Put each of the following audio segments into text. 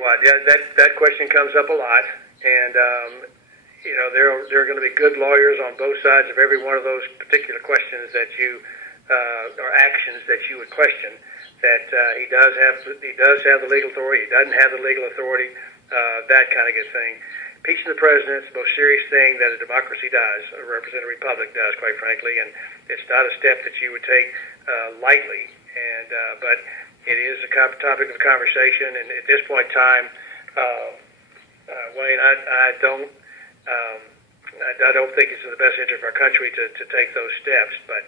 what? Yeah, that question comes up a lot, and there are going to be good lawyers on both sides of every one of those particular questions that you or actions that you would question. That he does have the legal authority, he doesn't have the legal authority, that kind of good thing. Impeaching the president is the most serious thing that a democracy does, a representative republic does, quite frankly, and it's not a step that you would take lightly. And but it is a topic of conversation, and at this point in time, Wayne, I don't think it's in the best interest of our country to take those steps, but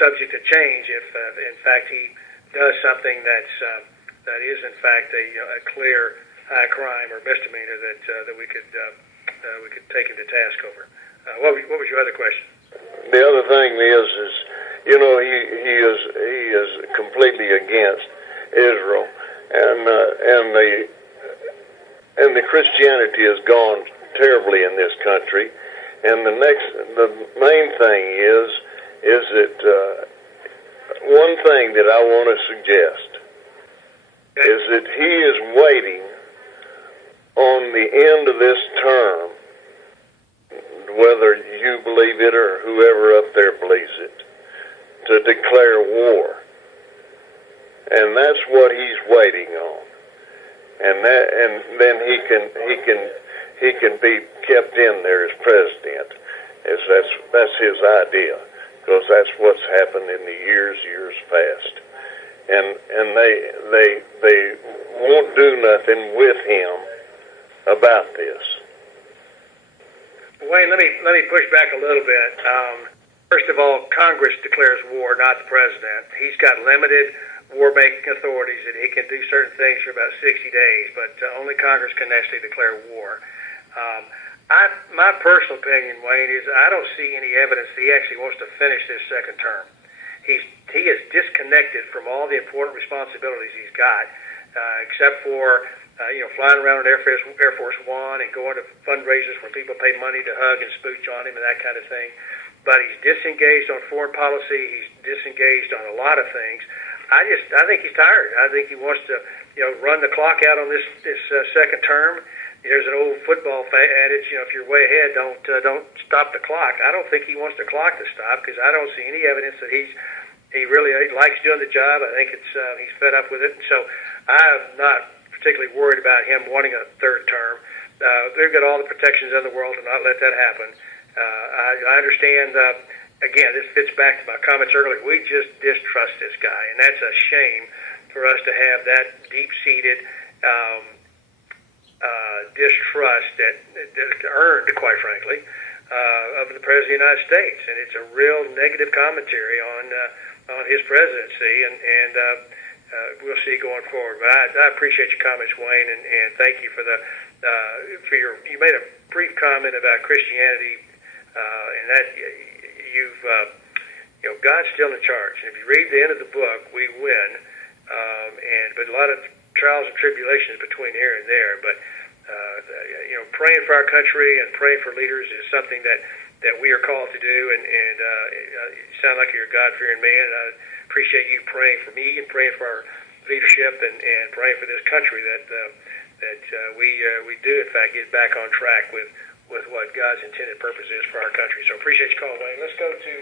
subject to change if, in fact, he does something that is, in fact, a clear high crime or misdemeanor that we could take him to task over. What was your other question? The other thing is he is completely against Israel, and the Christianity has gone terribly in this country. And the main thing is that one thing that I want to suggest is that he is waiting on the end of this term, whether you believe it or whoever up there believes it, to declare war. And that's what he's waiting on. And then he can be kept in there as president. That's his idea, because that's what's happened in the years past. And they won't do nothing with him about this. Wayne, let me push back a little bit. First of all, Congress declares war, not the president. He's got limited war-making authorities, and he can do certain things for about 60 days, but only Congress can actually declare war. My personal opinion, Wayne, is I don't see any evidence that he actually wants to finish this second term. He is disconnected from all the important responsibilities he's got, except for flying around on Air Force One and going to fundraisers where people pay money to hug and smooch on him and that kind of thing. But he's disengaged on foreign policy. He's disengaged on a lot of things. I think he's tired. I think he wants to, run the clock out on this second term. There's an old football adage, if you're way ahead, don't stop the clock. I don't think he wants the clock to stop, because I don't see any evidence that he really likes doing the job. I think he's fed up with it. So I'm not particularly worried about him wanting a third term. They've got all the protections in the world to not let that happen. I understand. Again, this fits back to my comments earlier. We just distrust this guy, and that's a shame for us to have that deep-seated distrust that's earned, quite frankly, of the President of the United States. And it's a real negative commentary on his presidency, and we'll see going forward. But I appreciate your comments, Wayne, and thank you for you made a brief comment about Christianity, and that God's still in charge. And if you read the end of the book, we win, but a lot of trials and tribulations between here and there. But praying for our country and praying for leaders is something that we are called to do. And you sound like you're a God-fearing man, and I appreciate you praying for me and praying for our leadership and praying for this country that we do in fact get back on track with what God's intended purpose is for our country. So appreciate your call, Wayne. Let's go to